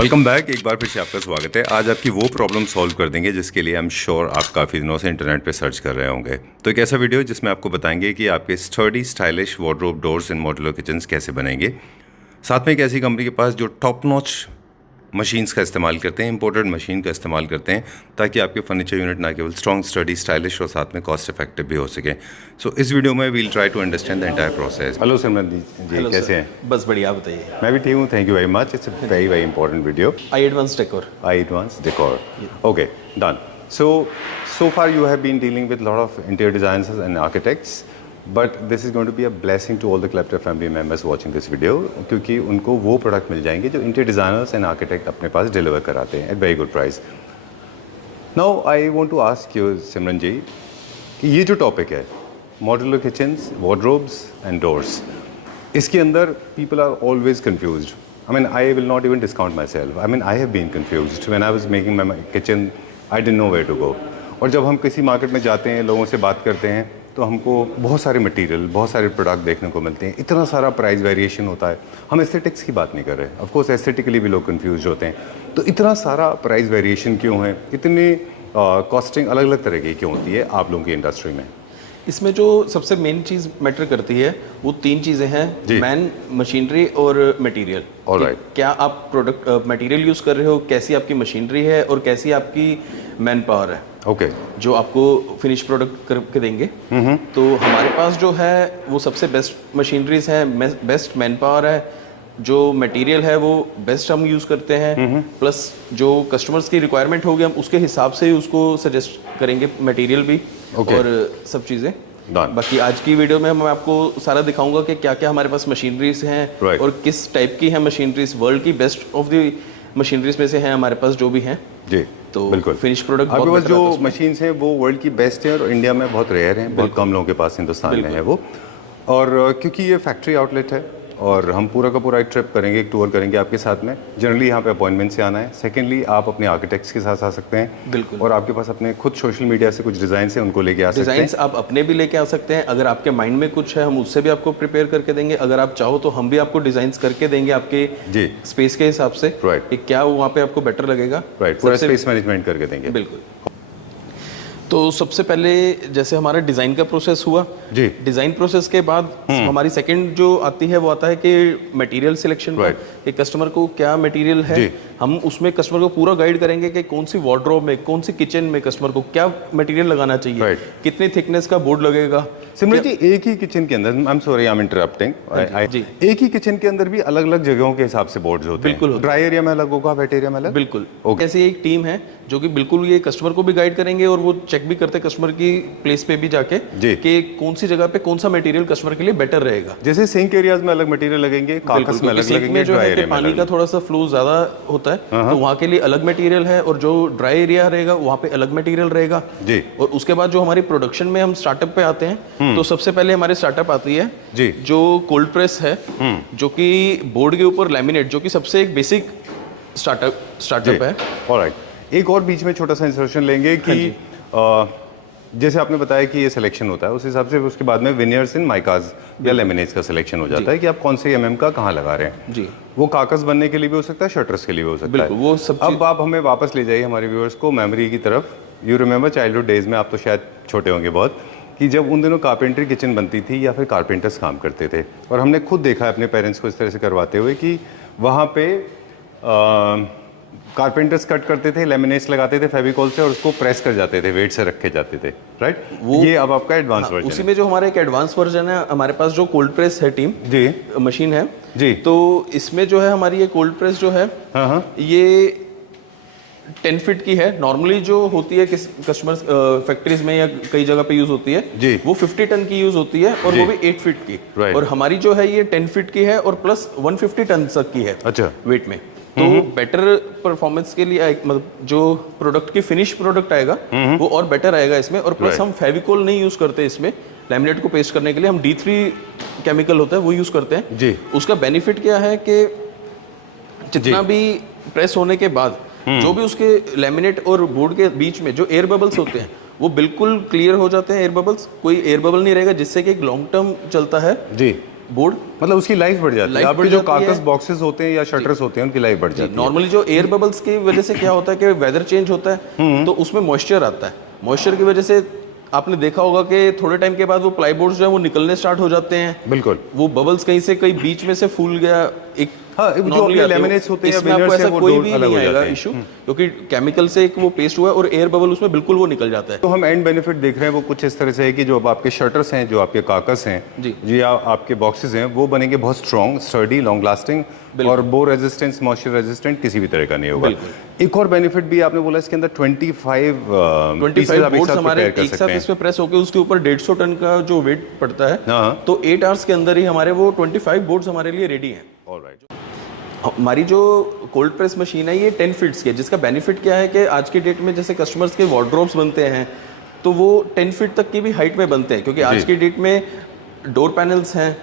Welcome back. एक बार फिर से आपका स्वागत है। आज आपकी वो प्रॉब्लम सॉल्व कर देंगे जिसके लिए आई एम श्योर आप काफ़ी दिनों से इंटरनेट पे सर्च कर रहे होंगे। तो एक ऐसा वीडियो जिसमें आपको बताएंगे कि आपके स्टर्डी स्टाइलिश वार्डरोब डोर्स इन मॉड्यूलर किचन्स कैसे बनेंगे। साथ में एक ऐसी कंपनी के पास जो टॉप नॉच मशीन्स का इस्तेमाल करते हैं, इंपोर्टेड मशीन का इस्तेमाल करते हैं, ताकि आपके फर्नीचर यूनिट ना केवल स्ट्रॉन्ग, स्टडी, स्टाइलिश और साथ में कॉस्ट इफेक्टिव भी हो सके। सो इस वीडियो में we'll try to understand the entire process. Hello Simran ji, कैसे हैं? बस बढ़िया, बताइए। मैं भी ठीक हूँ, thank you very much. It's a very very important video. I advance decor. Okay, done. So far you have been dealing with a lot of interior designers and architects, but this is going to be a blessing to all the Klepter family members watching this video, क्योंकि उनको वो product मिल जाएंगे जो interior designers and architect अपने पास deliver कराते हैं at very good price. Now I want to ask you Simran ji कि ये जो टॉपिक है modular kitchens, wardrobes and doors, इसके अंदर people are always confused. I mean, I will not even discount myself. I mean, I have been confused. When I was making my kitchen, I didn't know where to go. और जब हम किसी market में जाते हैं, लोगों से बात करते हैं, तो हमको बहुत सारे मटेरियल, बहुत सारे प्रोडक्ट देखने को मिलते हैं, इतना सारा प्राइस वेरिएशन होता है. हम एस्थेटिक्स की बात नहीं कर रहे. ऑफ कोर्स एस्थेटिकली भी लोग कंफ्यूज होते हैं. तो इतना सारा प्राइस वेरिएशन क्यों है, इतनी कॉस्टिंग अलग अलग तरह की क्यों होती है आप लोगों की इंडस्ट्री में? इसमें जो सबसे मेन चीज़ मैटर करती है वो तीन चीज़ें हैं, मैन, मशीनरी और मटेरियल. ऑलराइट. क्या आप प्रोडक्ट मटेरियल यूज़ कर रहे हो, कैसी आपकी मशीनरी है और कैसी आपकी मैन पावर है. ओके. जो आपको फिनिश प्रोडक्ट करके देंगे. तो हमारे पास जो है वो सबसे बेस्ट मशीनरीज हैं, बेस्ट मैन पावर है, जो मटेरियल है वो बेस्ट हम यूज़ करते हैं, प्लस जो कस्टमर्स की रिक्वायरमेंट होगी हम उसके हिसाब से ही उसको सजेस्ट करेंगे, मटेरियल भी. Okay. और सब चीज़ें. बाकी आज की वीडियो में मैं आपको सारा दिखाऊंगा कि क्या क्या हमारे पास मशीनरीज हैं. Right. और किस टाइप की है मशीनरीज, वर्ल्ड की बेस्ट ऑफ द मशीनरीज में से हैं हमारे पास जो भी हैं. जी, तो बिल्कुल. फिनिश प्रोडक्ट आपके पास जो मशीन्स हैं वो वर्ल्ड की बेस्ट है और इंडिया में बहुत रेयर हैं, बहुत कम लोगों के पास हिंदुस्तान में है वो. और क्योंकि ये फैक्ट्री आउटलेट है और हम पूरा का पूरा एक ट्रिप करेंगे, एक टूर करेंगे आपके साथ में. जनरली यहाँ पे अपॉइंटमेंट से आना है. सेकेंडली आप अपने आर्किटेक्ट्स के साथ आ सकते हैं. बिल्कुल. और आपके पास अपने खुद सोशल मीडिया से कुछ डिज़ाइन है उनको लेके आ सकते हैं. डिज़ाइंस आप अपने भी लेके आ सकते हैं. अगर आपके माइंड में कुछ है हम उससे भी आपको प्रिपेयर करके देंगे. अगर आप चाहो तो हम भी आपको डिज़ाइंस करके देंगे आपके स्पेस के हिसाब से. राइट. क्या वहाँ पे आपको बेटर लगेगा. राइट. पूरा स्पेस मैनेजमेंट करके देंगे. बिल्कुल. तो सबसे पहले जैसे हमारा डिज़ाइन का प्रोसेस हुआ जी. डिज़ाइन प्रोसेस के बाद हमारी सेकंड जो आती है वो आता है कि मटेरियल सिलेक्शन. कि कस्टमर को क्या मटेरियल है जी. हम उसमें कस्टमर को पूरा गाइड करेंगे कि कौन सी वार्डरोब में, कौन सी किचन में कस्टमर को क्या मटेरियल लगाना चाहिए, कितनी थिकनेस का बोर्ड लगेगा. सिमरन जी, एक ही किचन के अंदर, I am sorry I am interrupting, एक ही किचन के अंदर भी अलग अलग जगहों के हिसाब से बोर्ड्स होते हैं. बिल्कुल. ड्राई एरिया में अलग होगा, वेट एरिया में अलग. बिल्कुल. ऐसी एक टीम है जो कि बिल्कुल ये कस्टमर को भी गाइड करेंगे और वो चेक भी करते हैं कस्टमर की प्लेस पे भी जाके कि कौन सी जगह पे कौन सा मटेरियल कस्टमर के लिए बेटर रहेगा. जैसे सिंक एरियाज में अलग मटेरियल लगेंगे, कार्कस में अलग लगेंगे, ड्राई एरिया में पानी का थोड़ा सा फ्लो ज्यादा होता है तो वहाँ के लिए अलग मटेरियल है, और जो ड्राई एरिया रहेगा वहाँ पे अलग मटेरियल रहेगा जी. और उसके बाद जो हमारी प्रोडक्शन में हम स्टार्टअप पे आते हैं, तो सबसे पहले हमारे स्टार्टअप आती है जी. जो कोल्ड प्रेस है, जो कि बोर्ड के ऊपर लैमिनेट, जो कि सबसे एक बेसिक स्टार्टअप है. ऑलराइट. एक और बीच में छोटा सा इंसर्शन लेंगे कि जैसे आपने बताया कि ये सिलेक्शन होता है, उस हिसाब से उसके बाद में विनियर्स इन माइकाज या लेमिनेट्स का सिलेक्शन हो जाता है कि आप कौन से एमएम का कहाँ लगा रहे हैं जी. वो कागज बनने के लिए भी हो सकता है, शटर्स के लिए भी हो सकता है. वो सब. अब आप हमें वापस ले जाइए हमारे व्यूअर्स को मेमोरी की तरफ. यू रिमेंबर चाइल्डहुड डेज में, आप तो शायद छोटे होंगे बहुत, कि जब उन दिनों कारपेंटरी किचन बनती थी या फिर कारपेंटर्स काम करते थे, और हमने खुद देखा है अपने पेरेंट्स को इस तरह से करवाते हुए कि वहाँ पे कारपेंटर्स कट करते थे, लेमिनेट्स लगाते थे फेविकॉल से और उसको प्रेस कर जाते थे, वेट से रखे जाते थे. राइट. वो ये अब आपका एडवांस वर्जन. उसी में जो हमारा एक एडवांस वर्जन है, हमारे पास जो कोल्ड प्रेस है टीम जी, मशीन है जी. तो इसमें जो है हमारी ये कोल्ड प्रेस जो है ये 10 फीट की है. नॉर्मली जो होती है कस्टमर्स फैक्ट्रीज में या कई जगह पे यूज होती है जी, वो 50 टन की यूज होती है और वो भी 8 फीट की. और हमारी जो है ये 10 फीट की है और प्लस 150 टन तक की है. अच्छा. वेट में. तो बेटर परफॉर्मेंस के लिए मतलब जो प्रोडक्ट की फिनिश प्रोडक्ट आएगा वो और बेटर आएगा इसमें. और प्लस हम फेविकोल नहीं यूज करते इसमें. लैमिनेट को पेस्ट करने के लिए हम D3 केमिकल होता है वो यूज करते हैं जी. उसका बेनिफिट क्या है कि जितना भी प्रेस होने के बाद जो भी उसके लैमिनेट और बोर्ड के बीच में जो एयर बबल्स होते हैं वो बिल्कुल क्लियर हो जाते हैं. एयर बबल्स, कोई एयर बबल नहीं रहेगा, जिससे कि एक लॉन्ग टर्म चलता है जी. बोर्ड, मतलब उसकी लाइफ बढ़ जाती है। लाइफ आपके बढ़ जो जाती है। कार्कस बॉक्सेस होते हैं या शटर्स होते हैं उनकी लाइफ बढ़ जाती है। नॉर्मली जो एयर बबल्स की वजह से क्या होता है कि वेदर चेंज होता है तो उसमें मॉइस्चर आता है। मॉइस्चर की वजह से आपने देखा होगा कि थोड़े टाइम के बाद वो प्लाई बोर्ड्स जो है वो निकलने स्टार्ट हो जाते हैं। बिल्कुल, वो बबल्स कहीं से कहीं बीच में से फूल गया, एक हाँ, जो अपने लेमिनेट्स होते हैं या इसमें आपको विनर्स ऐसा हैं, वो कोई दो भी अलग नहीं हो आएगा जाते हैं। इशू, क्योंकि केमिकल से एक वो पेस्ट हुआ है और एयर बबल उसमें बिल्कुल वो निकल जाता है। तो हम एंड बेनिफिट देख रहे हैं वो कुछ इस तरह से है कि जो अब आपके शटर्स हैं, जो आपके कार्कस हैं जी, आपके बॉक्सेस हैं, वो बनेंगे बहुत स्ट्रॉन्ग, स्टर्डी, लॉन्ग लास्टिंग और बो रेजिस्टेंस, मॉइस्चर रेजिस्टेंट किसी भी तरह का नहीं होगा। एक और बेनिफिट भी आपने बोला इसके अंदर 25 बोर्ड्स हमारे एक साथ इसमें प्रेस होकर उसके ऊपर 150 टन का जो वेट पड़ता है, तो 8 आवर्स के अंदर ही हमारे वो 25 बोर्ड्स हमारे लिए रेडी हैं। ऑलराइट। हमारी जो कोल्ड प्रेस मशीन है ये 10 फीट्स की है, जिसका बेनिफिट क्या है कि आज की डेट में जैसे कस्टमर्स के वार्डरोब्स बनते हैं तो वो 10 फीट तक की भी हाइट में बनते हैं, क्योंकि आज की डेट में डोर पैनल्स हैं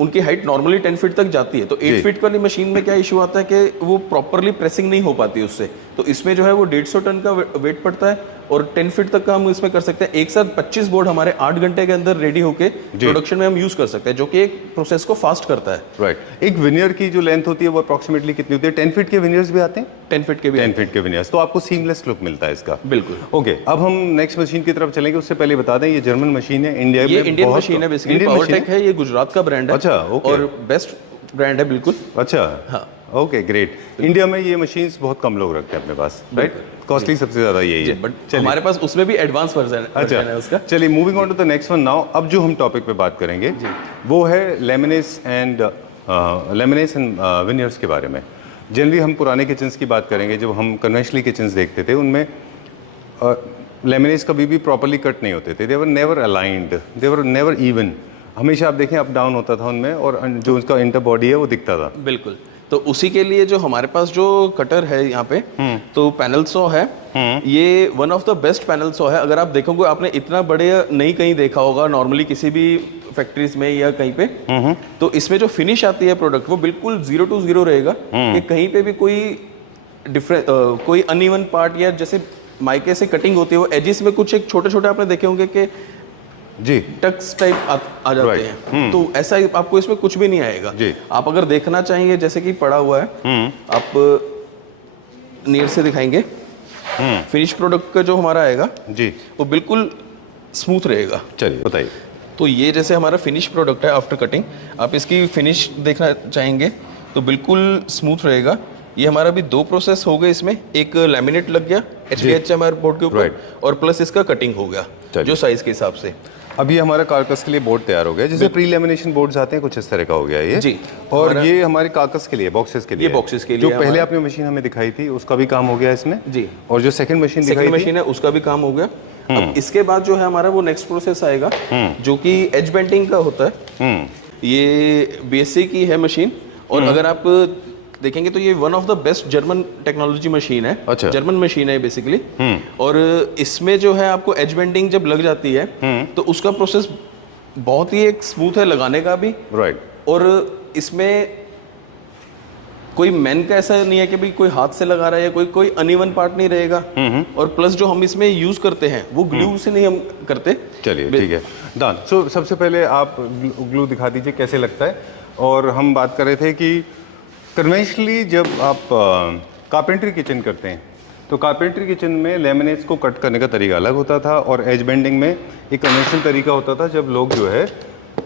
उनकी हाइट नॉर्मली 10 फीट तक जाती है। तो 8 फीट वाली मशीन में क्या इशू आता है कि वो प्रॉपरली प्रेसिंग नहीं हो पाती उससे, तो इसमें जो है वो 150 टन का वेट पड़ता है और 10 फीट तक का हम इसमें कर सकते हैं। एक साथ 25 बोर्ड हमारे 8 घंटे के अंदर रेडी होके प्रोडक्शन में हम यूज कर सकते हैं, जो कि एक प्रोसेस को फास्ट करता है। राइट। एक विनियर की जो लेंथ होती है वो अप्रोक्सीमेटली कितनी होती है? 10 फीट के विनियर्स भी आते हैं? 10 फीट के भी 10 फीट के विनियर्स, तो आपको सीमलेस लुक मिलता है इसका। बिल्कुल। ओके, अब हम नेक्स्ट मशीन की तरफ चलेंगे। उससे पहले बता दें ये जर्मन मशीन है, इंडिया में ये इंडियन मशीन है, बेसिकली पावरटेक है, ये गुजरात का ब्रांड है। अच्छा, ओके। और बेस्ट ब्रांड है बिल्कुल। अच्छा, हाँ, ओके, ग्रेट। इंडिया में ये मशीन्स बहुत कम लोग रखते हैं अपने पास, राइट? कॉस्टली सबसे ज्यादा यही है, बट हमारे पास उसमें भी एडवांस वर्जन है उसका। चलिए, moving on to the next one now. अब जो हम टॉपिक पे बात करेंगे वो है लेमिनेस एंड विनियर्स के बारे में। जनरली हम पुराने किचन्स की बात करेंगे, जब हम कन्वेंशनली किचन्स देखते थे उनमें लेमिनेस कभी भी प्रॉपरली कट नहीं होते थे। They were never aligned, they were never even. हमेशा आप देखें अप डाउन होता था उनमें, और जो उसका इंटर बॉडी है वो दिखता था। बिल्कुल। तो उसी के लिए जो हमारे पास जो कटर है यहाँ पे, तो पैनल सॉ है, ये one of the best panel saw है। अगर आप देखोगे, आपने इतना बड़े नहीं कहीं देखा होगा नॉर्मली किसी भी फैक्ट्रीज में या कहीं पे। तो इसमें जो फिनिश आती है प्रोडक्ट, वो बिल्कुल 0 to 0 रहेगा, कि कहीं पे भी कोई कोई अनइवन पार्ट या जैसे माइके से कटिंग होती है, वो एजिस में कुछ एक छोटे छोटे आपने देखे होंगे कि जी टक्स टाइप आ जाते हैं, तो ऐसा आपको इसमें कुछ भी नहीं आएगा। आप अगर देखना चाहेंगे, जैसे कि पड़ा हुआ है, आप नियर से दिखाएंगे, फिनिश प्रोडक्ट का जो हमारा आएगा जी, वो बिल्कुल स्मूथ रहेगा। चलिए बताइए। तो ये जैसे हमारा फिनिश प्रोडक्ट है आफ्टर कटिंग, आप इसकी फिनिश देखना चाहेंगे तो बिल्कुल स्मूथ रहेगा। ये हमारा भी 2 प्रोसेस हो गए इसमें, एक लैमिनेट लग गया HDHMR बोर्ड के ऊपर, और प्लस इसका कटिंग हो गया जो साइज के हिसाब से। अब ये हमारा कार्कस के लिए बोर्ड तैयार हो गया, जैसे प्री लेमिनेशन बोर्ड्स आते हैं, कुछ इस तरह का हो गया ये जी। और ये हमारे कार्कस के लिए, बॉक्सेस के लिए, ये बॉक्सेस के लिए जो पहले आपने मशीन हमें दिखाई थी उसका भी काम हो गया इसमें जी। और जो सेकंड मशीन है उसका भी काम हो गया। अब इसके बाद जो है हमारा वो नेक्स्ट प्रोसेस आएगा, जो कि एज बेंडिंग का होता है। ये BSC की है मशीन, और अगर आप देखेंगे तो ये one of the best German technology machine है। अच्छा। जर्मन मशीन है बेसिकली। और इसमें जो है आपको एज बेंडिंग जब लग जाती है तो उसका प्रोसेस बहुत ही एक स्मूथ है लगाने का भी, राइट। और इसमें कोई मैन का ऐसा नहीं है कि भाई कोई हाथ से लगा रहा है, कोई अनइवन पार्ट नहीं रहेगा। और प्लस जो हम इसमें यूज करते हैं वो ग्लू से नहीं हम करते। चलिए ठीक है, डन। सो सबसे पहले आप ग्लू दिखा दीजिए कैसे लगता है। और हम बात कर रहे थे कि कन्वेंशनली जब आप कारपेंट्री किचन करते हैं तो कारपेंट्री किचन में लेमिनेट्स को कट करने का तरीका अलग होता था, और एज बेंडिंग में एक कन्वेंशनल तरीका होता था, जब लोग जो है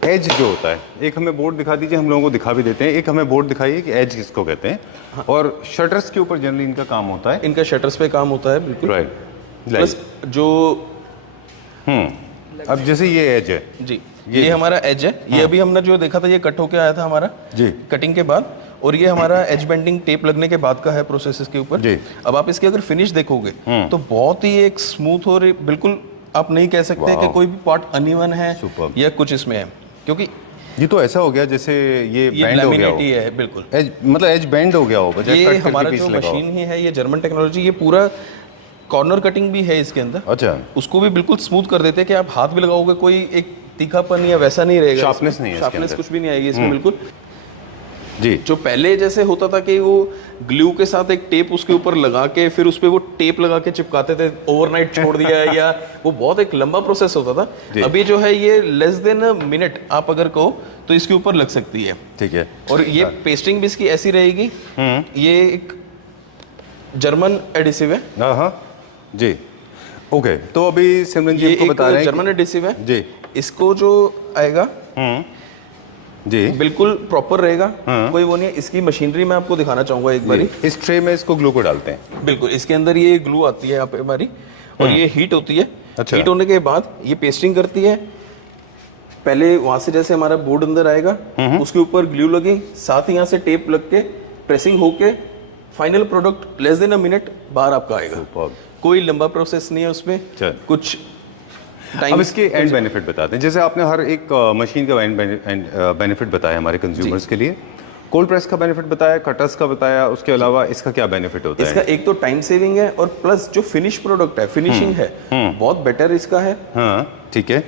एज जो होता है, एक हमें बोर्ड दिखा दीजिए, हम लोगों को दिखा भी देते हैं, एक हमें बोर्ड दिखाइए कि एज किसको कहते हैं। हाँ। और शटर्स के ऊपर जनरली इनका काम होता है, इनका शटर्स पे काम होता है, बिल्कुल राइट। प्लस जो अब जैसे ये एज है जी, ये हमारा एज है। ये अभी हमने जो देखा था ये कट होके आया था हमारा जी कटिंग के बाद, और ये हमारा एज बेंडिंग टेप लगने के बाद का है प्रोसेस इसके ऊपर जी। अब आप इसकी अगर फिनिश देखोगे तो बहुत ही एक स्मूथ, और बिल्कुल आप नहीं कह सकते कि कोई भी पार्ट अनइवन है या कुछ इसमें है, क्योंकि ये तो ऐसा हो गया जैसे ये बैंड हो गया हो। है बिल्कुल एज, मतलब एज बैंड हो गया हो। ये हमारा जो मशीन ही है, ये जर्मन टेक्नोलॉजी, ये पूरा कॉर्नर कटिंग भी है इसके अंदर। अच्छा। उसको भी बिल्कुल स्मूथ कर देते हैं कि आप हाथ भी लगाओगे कोई एक तीखापन या वैसा नहीं रहेगा, शार्पनेस नहीं है, शार्पनेस कुछ भी नहीं आएगी इसमें बिल्कुल। जी। जो पहले जैसे होता था कि वो ग्लू के साथ एक टेप उसके ऊपर लगा के फिर उस पे वो टेप लगा के चिपकाते थे, ओवरनाइट छोड़ दिया या वो बहुत एक लंबा प्रोसेस होता था। अभी जो है ये लेस देन अ मिनट आप अगर कहो तो इसके ऊपर लग सकती है। ठीक है। और ये पेस्टिंग भी इसकी ऐसी रहेगी, ये एक जर्मन एडिसिव है। हाँ जी। ओके, तो अभी सिमरन जी ये आपको बता रहे हैं जर्मन एडिसिव है जी। इसको जो आएगा जी बिल्कुल प्रॉपर रहेगा, कोई वो नहीं है। इसकी मशीनरी मैं आपको दिखाना चाहूंगा एक बारी। इस ट्रे में इसको ग्लू को डालते हैं। बिल्कुल, इसके अंदर ये ग्लू आती है यहाँ पे हमारी और ये हीट होती है। अच्छा। हीट होने के बाद ये पेस्टिंग करती है। पहले वहां से जैसे हमारा बोर्ड अंदर आएगा उसके ऊपर ग्लू लगी, साथ ही यहाँ से टेप लग के प्रेसिंग होके final product less than a minute बाहर आपका आएगा। कोई लंबा प्रोसेस नहीं है उसमें, कुछ टाइम। अब इसके एंड बेनिफिट बताते हैं। जैसे आपने हर एक मशीन का एंड बेनिफिट बताया हमारे कंज्यूमर्स के लिए। कोल्ड प्रेस का बेनिफिट बताया, कटर्स का बताया, उसके अलावा इसका क्या बेनिफिट होता है? इसका एक तो टाइम सेविंग है और प्लस जो फिनिश प्रोडक्ट है, फिनिशिंग है बहुत बेटर इसका है। हाँ ठीक है।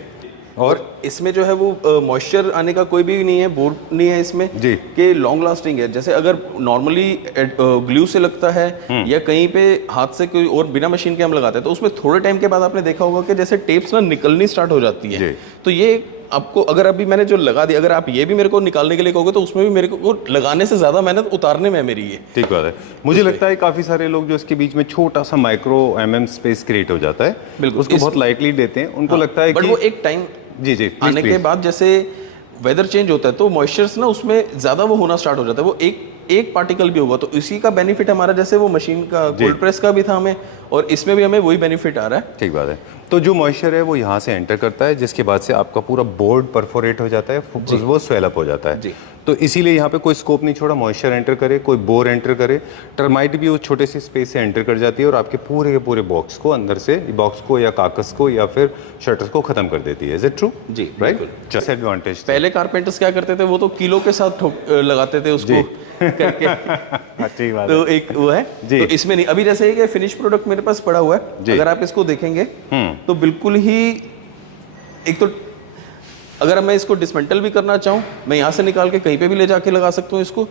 और इसमें जो है वो मॉइस्चर आने का कोई भी नहीं है, बोर्ड नहीं है इसमें जी। कि लॉन्ग लास्टिंग है। जैसे अगर नॉर्मली ग्लू से लगता है या कहीं पे हाथ से कोई और बिना मशीन के हम लगाते हैं तो उसमें थोड़े टाइम के बाद आपने देखा होगा कि जैसे टेप्स ना निकलनी स्टार्ट हो जाती है। तो ये आपको अगर अभी मैंने जो लगा दिया, अगर आप ये भी मेरे को निकालने के लिए कहोगे तो उसमें भी मेरे को लगाने से ज्यादा मेहनत उतारने में मेरी ये। ठीक बात है। मुझे लगता है काफी सारे लोग जो इसके बीच में छोटा सा माइक्रो स्पेस क्रिएट हो जाता है, बिल्कुल उसको बहुत लाइटली देते हैं। उनको लगता है बट वो एक टाइम जी आने के बाद जैसे वेदर चेंज होता है तो मॉइस्चर्स ना उसमें ज्यादा वो होना स्टार्ट हो जाता है, वो एक पार्टिकल भी होगा। तो इसी का बेनिफिट हमारा जैसे वो मशीन का कोल्ड प्रेस का भी था हमें, और इसमें भी हमें वही बेनिफिट आ रहा है। ठीक बात है। तो जो मॉइस्चर है वो यहाँ से एंटर करता है, जिसके बाद से आपका पूरा बोर्ड परफोरेट हो जाता है, वो स्वेल अप हो जाता है जी। तो इसीलिए यहाँ पे कोई स्कोप नहीं छोड़ा, मॉइस्चर एंटर करे, कोई बोर एंटर करे, टर्माइट भी उस छोटे से स्पेस से एंटर कर जाती है और आपके पूरे के पूरे बॉक्स को अंदर से, बॉक्स को या कागज को या फिर शटर्स को खत्म कर देती है। Is it true? जी राइट। डिसएडवांटेज पहले कारपेंटर्स क्या करते थे, वो तो किलो के साथ लगाते थे उसको करके। अच्छी बात तो एक वो है जी। तो इसमें नहीं, अभी जैसे ये फिनिश प्रोडक्ट मेरे पास पड़ा हुआ है, अगर आप इसको देखेंगे तो बिल्कुल ही, एक तो अगर मैं इसको डिसमेंटल भी करना चाहूँ मैं यहाँ से निकाल के कहीं पे भी ले जाके लगा सकता हूँ इसको,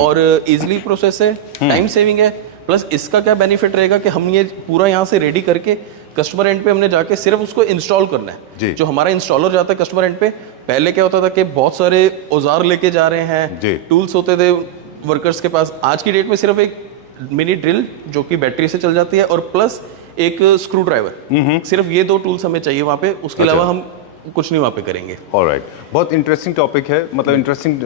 और इजीली प्रोसेस है, टाइम सेविंग है। प्लस इसका क्या बेनिफिट रहेगा कि हम ये पूरा यहाँ से रेडी करके कस्टमर एंड पे हमने जाके सिर्फ उसको इंस्टॉल करना है। जो हमारा इंस्टॉलर जाता है कस्टमर एंड पे, पहले क्या होता था कि बहुत सारे औजार लेके जा रहे हैं, टूल्स होते थे वर्कर्स के पास। आज की डेट में सिर्फ एक मिनी ड्रिल जो कि बैटरी से चल जाती है और प्लस एक स्क्रू ड्राइवर, सिर्फ ये दो टूल्स हमें चाहिए वहाँ पे, उसके अलावा हम कुछ नहीं वहाँ पे करेंगे। ऑलराइट, बहुत इंटरेस्टिंग टॉपिक है, मतलब इंटरेस्टिंग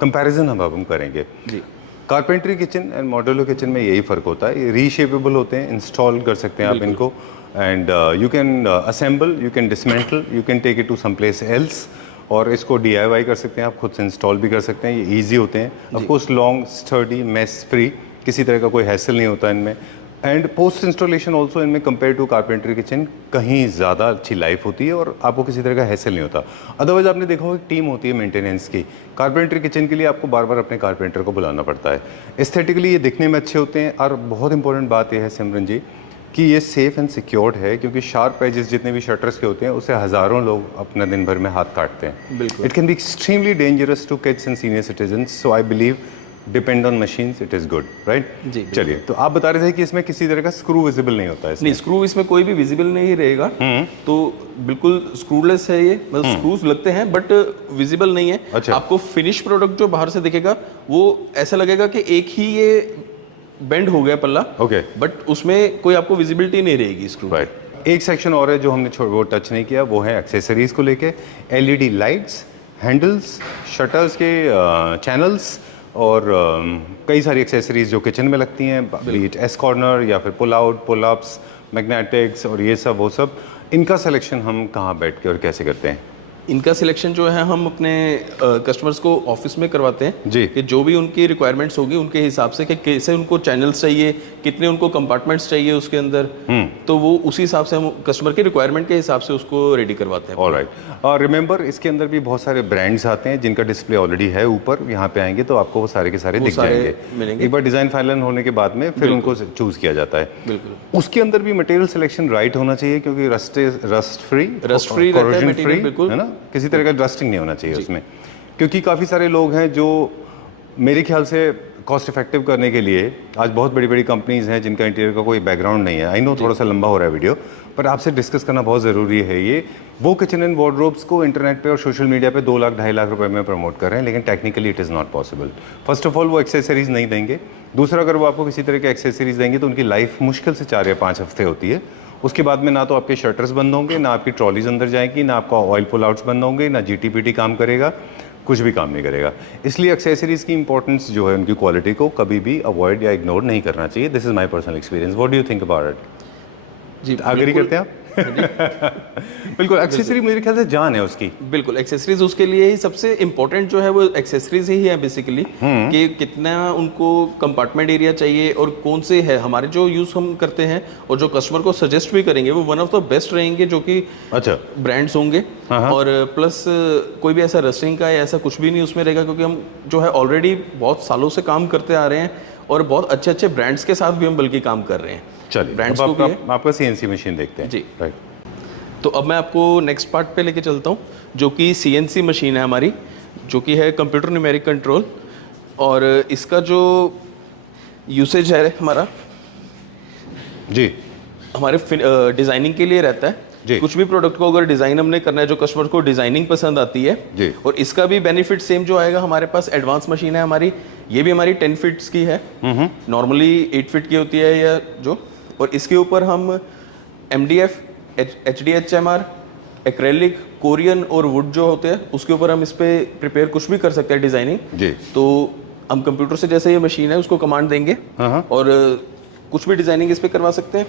कंपैरिजन हम करेंगे जी। Carpentry kitchen and modular kitchen में यही फ़र्क होता है, ये रीशेपेबल होते हैं, इंस्टॉल कर सकते हैं आप इनको, and you can assemble, you can dismantle, you can take it to some place else, और इसको DIY कर सकते हैं आप, खुद से इंस्टॉल भी कर सकते हैं। ये ईजी होते हैं, of course long, sturdy, mess free, किसी तरह का कोई हैसल नहीं होता इनमें, एंड पोस्ट इंस्टॉलेशन ऑल्सो इनमें कंपेयर टू कारपेंट्री किचन कहीं ज़्यादा अच्छी लाइफ होती है और आपको किसी तरह का हैसल नहीं होता। अदरवाइज आपने देखा होगा टीम होती है मेंटेनेंस की, कारपेंट्री किचन के लिए आपको बार बार अपने कारपेंटर को बुलाना पड़ता है। एस्थेटिकली ये दिखने में अच्छे होते हैं, और बहुत इंपॉर्टेंट बात यह है सिमरन जी कि ये सेफ़ एंड सिक्योर्ड है, क्योंकि शार्प एजेस जितने भी शटर्स के होते हैं उससे हज़ारों लोग अपना दिन भर में हाथ काटते हैं। It can be extremely dangerous to kids and senior citizen, so I believe depend on machines it is good, right जी। चलिए, तो आप बता रहे थे कि इसमें किसी तरह का स्क्रू विजिबल नहीं होता है। नहीं, स्क्रू इसमें कोई भी विजिबल नहीं रहेगा, तो बिल्कुल स्क्रूलेस है ये, मतलब स्क्रूज लगते हैं बट विजिबल नहीं है। अच्छा। आपको फिनिश प्रोडक्ट जो बाहर से दिखेगा वो ऐसा लगेगा कि एक ही ये बेंड हो गया पल्ला, ओके, बट उसमें कोई आपको विजिबिलिटी नहीं रहेगी स्क्रू। राइट। एक सेक्शन और है जो हमने वो टच नहीं किया, वो है एक्सेसरीज को लेके, LED लाइट्स, हैंडल्स, शटर्स के चैनल्स, और कई सारी एक्सेसरीज जो किचन में लगती हैं, बीट एस कॉर्नर या फिर pull out, pull ups, magnetics और ये सब वो सब, इनका सिलेक्शन हम कहाँ बैठ के और कैसे करते हैं? इनका सिलेक्शन जो है हम अपने कस्टमर्स को ऑफिस में करवाते हैं जी, कि जो भी उनकी रिक्वायरमेंट्स होगी उनके हिसाब से कि कैसे उनको चैनल्स चाहिए, कितने उनको कंपार्टमेंट्स चाहिए उसके अंदर, तो वो उसी हिसाब से हम कस्टमर की रिक्वायरमेंट के हिसाब से उसको रेडी करवाते हैं। ऑलराइट। और रिमेंबर इसके अंदर भी बहुत सारे ब्रांड्स आते हैं जिनका डिस्प्ले ऑलरेडी है ऊपर, यहाँ पे आएंगे तो आपको वो सारे के सारे दिख जाएंगे। एक बार डिजाइन फाइनल होने के बाद में फिर उनको चूज किया जाता है। बिल्कुल। उसके अंदर भी मटेरियल सिलेक्शन राइट होना चाहिए, क्योंकि रस्ट फ्री, कोरोजन फ्री, है ना, किसी तरह का रस्टिंग नहीं होना चाहिए उसमें। क्योंकि काफ़ी सारे लोग हैं जो मेरे ख्याल से कॉस्ट इफेक्टिव करने के लिए, आज बहुत बड़ी बड़ी कंपनीज हैं जिनका इंटीरियर का कोई बैकग्राउंड नहीं है। आई नो थोड़ा सा लंबा हो रहा है वीडियो, पर आपसे डिस्कस करना बहुत ज़रूरी है। ये वो किचन एंड वार्डरोब्स को इंटरनेट पे और सोशल मीडिया पे 2 लाख 2.5 लाख रुपए में प्रमोट कर रहे हैं, लेकिन technically it is not possible. First of all वो एक्सेसरीज नहीं देंगे, दूसरा अगर वो आपको किसी तरह के एक्सेसरीज देंगे तो उनकी लाइफ मुश्किल से 4 या 5 हफ्ते होती है। उसके बाद में ना तो आपके शटर्स बंद होंगे, ना आपकी ट्रॉलीज अंदर जाएंगी, ना आपका ऑयल पुल आउट्स बंद होंगे, ना GTPT काम करेगा, कुछ भी काम नहीं करेगा। इसलिए एक्सेसरीज की इंपॉर्टेंस जो है उनकी क्वालिटी को कभी भी अवॉइड या इग्नोर नहीं करना चाहिए। This is my personal experience. What do you think about it? जी, एग्री करते हैं आप? बिल्कुल, एक्सेसरी मेरे ख्याल से जान है उसकी। बिल्कुल, एक्सेसरीज उसके लिए ही सबसे इम्पोर्टेंट जो है वो एक्सेसरीज ही है बेसिकली, कि कितना उनको कंपार्टमेंट एरिया चाहिए और कौन से है हमारे जो यूज़ हम करते हैं और जो कस्टमर को सजेस्ट भी करेंगे वो वन ऑफ द बेस्ट रहेंगे, जो कि अच्छा ब्रांड्स होंगे। और प्लस कोई भी ऐसा रस्टिंग का या ऐसा कुछ भी नहीं उसमें रहेगा, क्योंकि हम जो है ऑलरेडी बहुत सालों से काम करते आ रहे हैं और बहुत अच्छे अच्छे ब्रांड्स के साथ भी हम बल्कि काम कर रहे हैं। चलिए, ब्रांड्स अब को भी आपका CNC मशीन देखते हैं। जी, राइट। तो अब मैं आपको नेक्स्ट पार्ट पे लेके चलता हूँ, जो कि CNC मशीन है हमारी, जो कि है कंप्यूटर न्यूमेरिक कंट्रोल। और इसका जो यूसेज है हमारा जी, हमारे डिज़ाइनिंग के लिए रहता है। जी। कुछ भी प्रोडक्ट को अगर डिज़ाइन हमने करना है, जो कस्टमर को डिज़ाइनिंग पसंद आती है जी। और इसका भी बेनिफिट सेम जो आएगा। हमारे पास एडवांस मशीन है हमारी, ये भी हमारी 10 फीट्स की है, नॉर्मली 8 फीट की होती है या जो। और इसके ऊपर हम MDF, HDHMR, एक्रेलिक, कोरियन और वुड जो होते हैं उसके ऊपर हम इस पे प्रिपेयर कुछ भी कर सकते हैं डिज़ाइनिंग। जी। तो हम कंप्यूटर से जैसे ये मशीन है उसको कमांड देंगे और कुछ भी डिज़ाइनिंग इस पे करवा सकते हैं।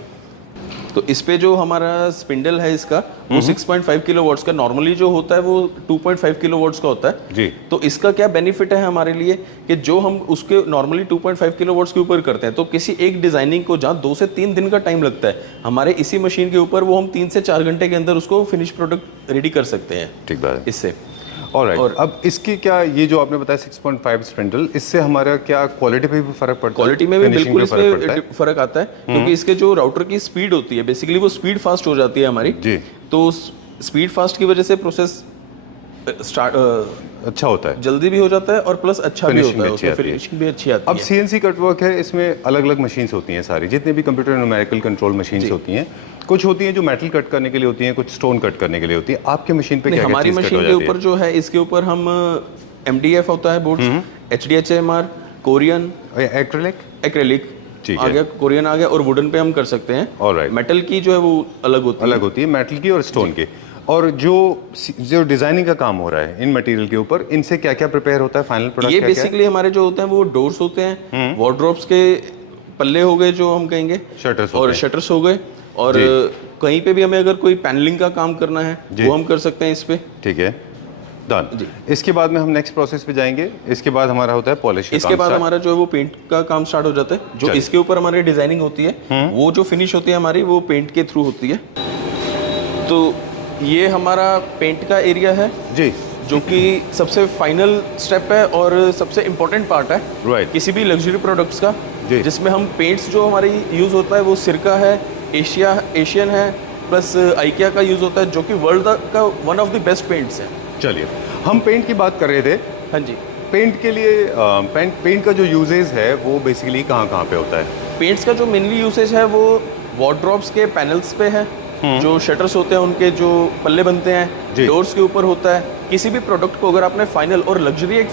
तो इस पे जो हमारा स्पिंडल है इसका वो 6.5 किलोवाट्स का, नॉर्मली जो होता है वो 2.5 किलोवाट्स का होता है जी। तो इसका क्या बेनिफिट है हमारे लिए कि जो हम उसके नॉर्मली 2.5 किलोवाट्स के ऊपर करते हैं, तो किसी एक डिजाइनिंग को जहाँ 2 से 3 दिन का टाइम लगता है, हमारे इसी मशीन के ऊपर वो हम 3 से 4 घंटे के अंदर उसको फिनिश प्रोडक्ट रेडी कर सकते हैं। ठीक बात है। इससे ऑलराइट, अब इसकी क्या, ये जो आपने बताया 6.5 स्पिंडल, इससे हमारा क्या क्वालिटी पे भी फर्क पड़ता है? क्वालिटी में भी Finishing बिल्कुल पे फर्क पड़ता है? इसमें फर्क आता है, क्योंकि इसके जो राउटर की स्पीड होती है बेसिकली वो स्पीड फास्ट हो जाती है हमारी जी। तो स्पीड फास्ट की वजह से प्रोसेस अच्छा होता है, जल्दी भी हो जाता है और प्लस अच्छा भी Finishing होता है, भी अच्छी उसमें आती है। फिनिशिंग भी अच्छी आती अब है। CNC कटवर्क है, इसमें अलग अलग मशीन्स होती हैं सारी, जितने भी कंप्यूटर न्यूमेरिकल कंट्रोल मशीन्स होती हैं। कुछ होती हैं जो मेटल कट करने के लिए होती हैं, कुछ स्टोन कट करने के लिए होती है। आपके मशीन पे क्या हमारी चीज़ कट मशीन हो के जाती है? ऊपर जो है इसके ऊपर हम MDF होता है बोर्ड, HDHMR, कोरियन, एक्रेलिक ठीक आ है। गया, कोरियन आ गया, और वुडन पे हम कर सकते हैं। Alright। मेटल की जो है वो अलग होती है। अलग होती है, मेटल की और स्टोन की। और जो डिजाइनिंग का काम हो रहा है इन मटेरियल के ऊपर, इनसे क्या क्या प्रिपेयर होता है फाइनल प्रोडक्ट? ये क्या क्या है? बेसिकली हमारे जो होते हैं वो डोर्स होते हैं, वार्डरोब्स के पल्ले हो गए जो हम कहेंगे, शटर्स और शटर्स हो गए। और कहीं पे भी हमें अगर कोई पैनलिंग का काम करना है वो हम कर सकते हैं इस पे। ठीक है, डन। इसके बाद में हम नेक्स्ट प्रोसेस पे जाएंगे। इसके बाद हमारा होता है पॉलिश। इसके बाद हमारा जो है वो पेंट का काम स्टार्ट हो जाता है। जो इसके ऊपर हमारी डिजाइनिंग होती है वो जो फिनिश होती है हमारी वो पेंट के थ्रू होती है। तो ये हमारा पेंट का एरिया है जी, जो कि सबसे फाइनल स्टेप है और सबसे इम्पोर्टेंट पार्ट है राइट। किसी भी लग्जरी प्रोडक्ट्स का, जी। जिसमें हम पेंट्स जो हमारी यूज़ होता है वो सिरका है, एशियन है, प्लस आइकिया का यूज़ होता है, जो कि वर्ल्ड का one of the best paints है। चलिए, हम पेंट की बात कर रहे थे। हाँ जी। पेंट के लिए पेंट का जो यूजेज है वो बेसिकली कहाँ कहाँ पे होता है? पेंट्स का जो मेनली यूसेज है वो वार्डरोब्स के पैनल्स पे है, जो शटर्स होते हैं उनके जो पल्ले बनते हैं, डोर्स के ऊपर होता है। किसी भी प्रोडक्ट को अगर आपने फाइनल और लग्जरी एक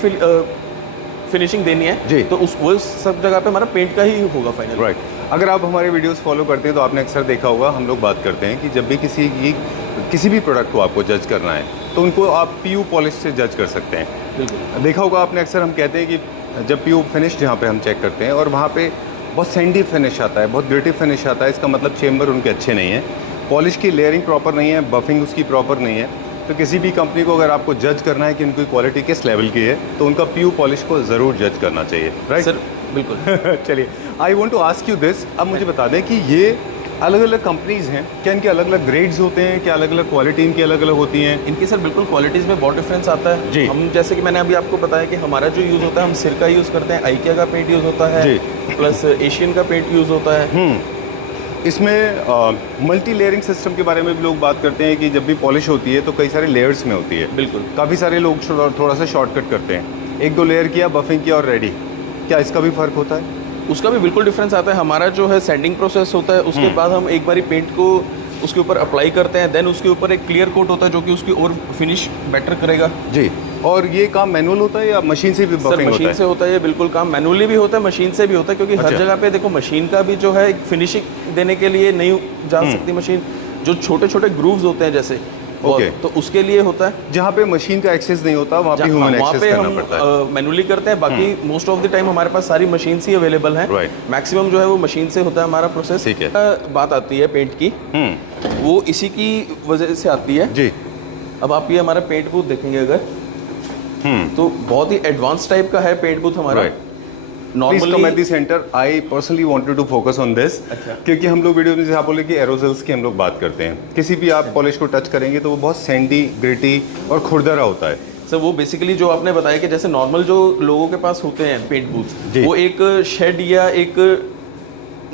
फिनिशिंग देनी है तो उस वो सब जगह पे हमारा पेंट का ही होगा फाइनल। राइट। अगर आप हमारे वीडियोस फॉलो करते हैं तो आपने अक्सर देखा होगा, हम लोग बात करते हैं कि जब भी किसी भी प्रोडक्ट को आपको जज करना है तो उनको आप PU पॉलिश से जज कर सकते हैं। बिल्कुल देखा होगा आपने, अक्सर हम कहते हैं कि जब PU फिनिश जहाँ पे हम चेक करते हैं और वहाँ पे बहुत सैंडी फिनिश आता है, बहुत ग्रिटी फिनिश आता है, इसका मतलब चेम्बर उनके अच्छे नहीं है, पॉलिश की लेयरिंग प्रॉपर नहीं है, बफिंग उसकी प्रॉपर नहीं है। तो किसी भी कंपनी को अगर आपको जज करना है कि उनकी क्वालिटी किस लेवल की है तो उनका PU पॉलिश को ज़रूर जज करना चाहिए। राइट सर, बिल्कुल। चलिए, I want to ask you this, अब मुझे बता दें कि ये अलग अलग कंपनीज हैं, क्या इनके अलग अलग ग्रेड्स होते हैं, क्या अलग अलग क्वालिटी इनकी अलग अलग होती हैं? इनकी सर बिल्कुल क्वालिटीज़ में बहुत डिफरेंस आता है जी। हम जैसे कि मैंने अभी आपको बताया कि हमारा जो यूज़ होता है हम सिरका यूज़ करते हैं, आइकिया का पेंट यूज़ होता है, जी। प्लस एशियन का पेंट यूज़ होता है। इसमें मल्टी लेयरिंग सिस्टम के बारे में भी लोग बात करते हैं कि जब भी पॉलिश होती है तो कई सारे लेयर्स में होती है। बिल्कुल। काफ़ी सारे लोग थोड़ा सा शॉर्टकट करते हैं, एक दो लेयर किया, बफिंग किया और रेडी। क्या इसका भी फ़र्क होता है? उसका भी बिल्कुल डिफरेंस आता है। हमारा जो है सैंडिंग प्रोसेस होता है, उसके बाद हम एक बारी पेंट को उसके ऊपर अप्लाई करते हैं, देन उसके ऊपर एक क्लियर कोट होता है जो कि उसकी और फिनिश बेटर करेगा। जी। और ये काम मैनुअल होता है या मशीन से भी बफिंग होता है? मशीन से होता है ये, बिल्कुल काम मैनुअली भी होता है, मशीन से भी होता है, क्योंकि हर जगह पे देखो मशीन का भी जो है एक फिनिशिंग देने के लिए नहीं जा सकती मशीन। जो छोटे छोटे ग्रूव्स होते हैं जैसे, तो उसके लिए होता है। जहाँ पे मशीन का एक्सेस नहीं होता वहाँ पे ह्यूमन एक्सेस करना पड़ता है। मैनुअली करते हैं, बाकी मोस्ट ऑफ द टाइम हमारे पास सारी मशीन ही अवेलेबल हैं। मैक्सिमम जो है वो मशीन से होता है हमारा प्रोसेस। ठीक है। बात आती है पेंट की, वो इसी की वजह से आती है जी। अब आप ये हमारा पेंट बूथ देखेंगे अगर, तो बहुत ही एडवांस टाइप का है पेंट बूथ हमारा। Please come at the center. I personally wanted to focus on this, क्योंकि हम लोग वीडियो में जैसे आप बोले कि एरोजल्स की हम लोग बात करते हैं, किसी भी आप पॉलिश को टच करेंगे तो वो बहुत सैंडी, ग्रिटी और खुरदरा होता है। सर वो बेसिकली जो आपने बताया कि जैसे नॉर्मल जो लोगों के पास होते हैं पेंट बूथ, वो एक शेड या एक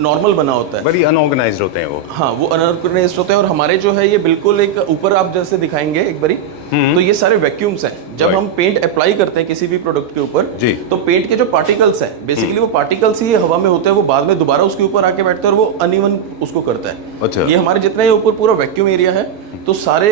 नॉर्मल बना होता है, बड़ी अनऑर्गेनाइज्ड होते हैं वो। हाँ, वो अनऑर्गेनाइज्ड होते हैं। और हमारे जो है ये बिल्कुल एक ऊपर आप जैसे दिखाएंगे एक बारी, तो ये सारे वैक्यूम्स हैं। जब हम पेंट अप्लाई करते हैं किसी भी प्रोडक्ट के ऊपर, तो पेंट के जो पार्टिकल्स हैं बेसिकली वो पार्टिकल्स ही हवा में होते हैं, वो बाद में दोबारा उसके ऊपर आके बैठते हैं और वो अनइवन उसको करता है। अच्छा। ये हमारे जितना ऊपर पूरा वैक्यूम एरिया है, तो सारे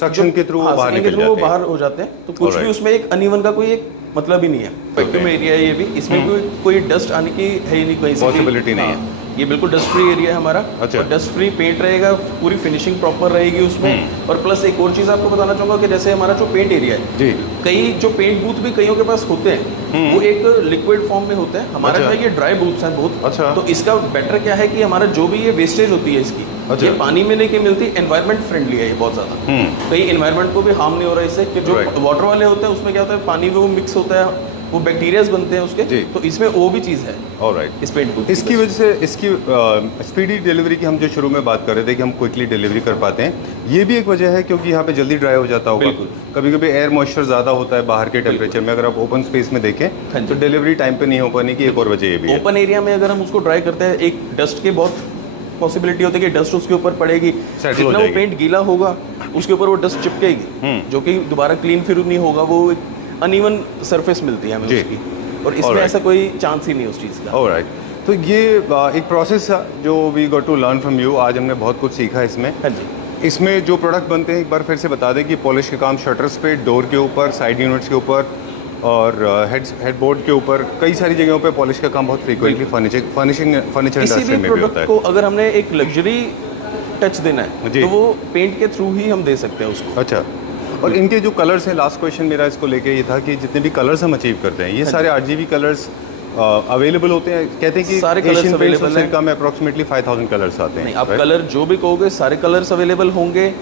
सक्शन के थ्रू बाहर हो जाते हैं, तो कुछ भी उसमें एक अनइवन का कोई एक मतलब ही नहीं है। वैक्यूम एरिया है ये भी, इसमें कोई डस्ट आने की है ही नहीं, कोई पॉसिबिलिटी नहीं है। ये बिल्कुल डस्ट फ्री एरिया है हमारा। अच्छा। और डस्ट फ्री पेंट रहेगा, पूरी फिनिशिंग प्रॉपर रहेगी उसमें। और प्लस एक और चीज़ आपको बताना चाहूँगा कि जैसे हमारा जो पेंट एरिया है जी, कई जो पेंट बूथ भी कईयों के पास होते हैं, वो एक लिक्विड फॉर्म में होते हैं। हमारा जो है ये ड्राई बूथ्स हैं बहुत। अच्छा। तो इसका बेटर क्या है कि हमारा जो भी ये वेस्टेज होती है इसकी, ये पानी में नहीं मिलती, एनवायरमेंट फ्रेंडली है ये बहुत ज़्यादा। कहीं एनवायरमेंट को भी हार्म नहीं हो रहा है इससे, कि जो वाटर वाले होते हैं उसमें क्या होता है, पानी में वो मिक्स होता है, वो बैक्टीरियाज बनते हैं उसके, तो इसमें वो भी चीज़ है। ऑलराइट। इस पेंट बूथ इसकी वजह से इसकी स्पीडी डिलीवरी की हम जो शुरू में बात कर रहे थे कि हम क्विकली डिलीवरी कर पाते हैं, ये भी एक वजह है क्योंकि यहाँ पे जल्दी ड्राई हो जाता होगा। कभी कभी एयर मॉइस्चर ज़्यादा होता है बाहर के टेम्परेचर में, अगर आप ओपन स्पेस में देखें तो डिलीवरी टाइम पे नहीं हो पाने की एक और वजह ये भी है। ओपन एरिया में अगर हम उसको ड्राई करते हैं, एक डस्ट के बहुत पॉसिबिलिटी होती है कि डस्ट उसके ऊपर पड़ेगी, जितना वो पेंट गीला होगा उसके ऊपर वो डस्ट चिपकेगी, जो कि दोबारा क्लीन फिर नहीं होगा, वो एक अनइवन सरफेस मिलती है हमें उसकी। और इसमें ऐसा कोई चांस ही नहीं उस चीज़ का। ऑलराइट। तो ये एक प्रोसेस है जो we got to learn from you. आज हमने बहुत कुछ सीखा इसमें। हाँ जी। इसमें जो प्रोडक्ट बनते हैं एक बार फिर से बता दें कि पॉलिश के काम शटर्स पे, डोर के ऊपर, साइड यूनिट्स के ऊपर और हेडबोर्ड के ऊपर, कई सारी जगहों पे पॉलिश का काम बहुत फ्रीक्वेंटली फर्नीचर इंडस्ट्री में भी होता है। को अगर हमने एक लग्जरी टच देना है तो वो पेंट के थ्रू ही हम दे सकते हैं उसको। अच्छा। और इनके जो कलर्स हैं, लास्ट क्वेश्चन मेरा इसको लेके ये था कि जितने भी कलर्स हम अचीव करते हैं, ये सारे RGB कलर्स अवेलेबल होते हैं। कहते हैं कि सारे कलर्स अवेलेबल हैं। सिरका में अप्रोक्सीमेटली 5000 कलर्स आते हैं। नहीं, आप कलर जो भी कहोगे सारे कलर्स अवेलेबल होंगे।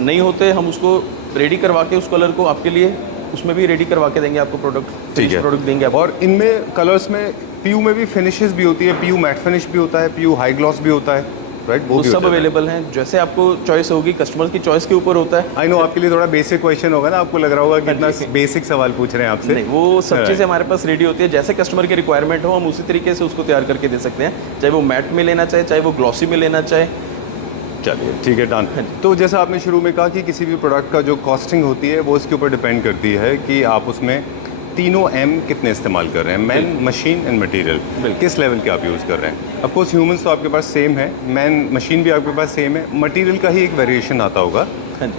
नहीं होते हम उसको रेडी करवा के उस कलर को आपके लिए उसमें भी रेडी करवा के देंगे आपको प्रोडक्ट। ठीक है, प्रोडक्ट देंगे आपको। और इनमें कलर्स में PU में भी फिनिशेस भी होती है, PU मैट फिनिश भी होता है, PU हाई ग्लॉस भी होता है, राइट? वो सब अवेलेबल हैं, जैसे आपको चॉइस होगी, कस्टमर की चॉइस के ऊपर होता है। आई नो आपके लिए थोड़ा बेसिक क्वेश्चन होगा ना, आपको लग रहा होगा कि इतना बेसिक सवाल पूछ रहे हैं आपसे। नहीं, वो सब चीज़ें हमारे पास रेडी होती है, जैसे कस्टमर की रिक्वायरमेंट हो हम उसी तरीके से उसको तैयार करके दे सकते हैं, चाहे वो मैट में लेना चाहे, चाहे वो ग्लॉसी में लेना चाहे। चलिए ठीक है, डन। तो जैसा आपने शुरू में कहा कि किसी भी प्रोडक्ट का जो कॉस्टिंग होती है वो इसके ऊपर डिपेंड करती है कि आप उसमें तीनों M कितने इस्तेमाल कर रहे हैं, मैन, मशीन एंड मटेरियल, किस लेवल के आप यूज़ कर रहे हैं। ऑफ कोर्स ह्यूमंस तो आपके पास सेम है, मैन मशीन भी आपके पास सेम है, मटेरियल का ही एक वेरिएशन आता होगा।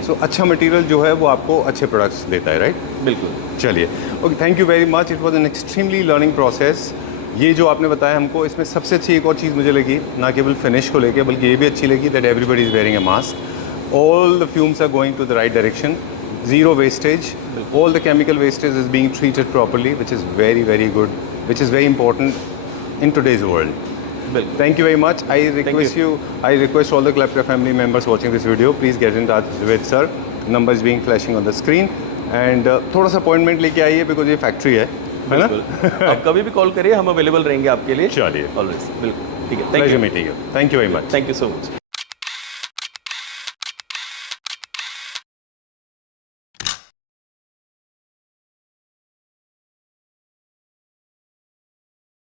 सो अच्छा मटेरियल जो है वो आपको अच्छे प्रोडक्ट्स देता है, राइट? बिल्कुल। चलिए, okay, thank you very much. It was an extremely learning process. ये जो आपने बताया हमको, इसमें सबसे अच्छी एक और चीज़ मुझे लगी, ना केवल फिनिश को लेके बल्कि ये भी अच्छी लगी that everybody is wearing a mask, all the fumes are going to the right direction, zero wastage, all the chemical wastage is being treated properly, which is very, very good, which is very important in today's world. Thank you very much. I request all the Kleptra family members watching this video, please get in touch with sir. Number is being flashing on the screen. And थोड़ा सा appointment लेके आइए because ये factory है ना? आप कभी भी कॉल करिए, हम अवेलेबल रहेंगे आपके लिए। चलिए, ऑलवेज। बिल्कुल, ठीक है। Thank you. Meeting you. Thank you very much. Thank you so much.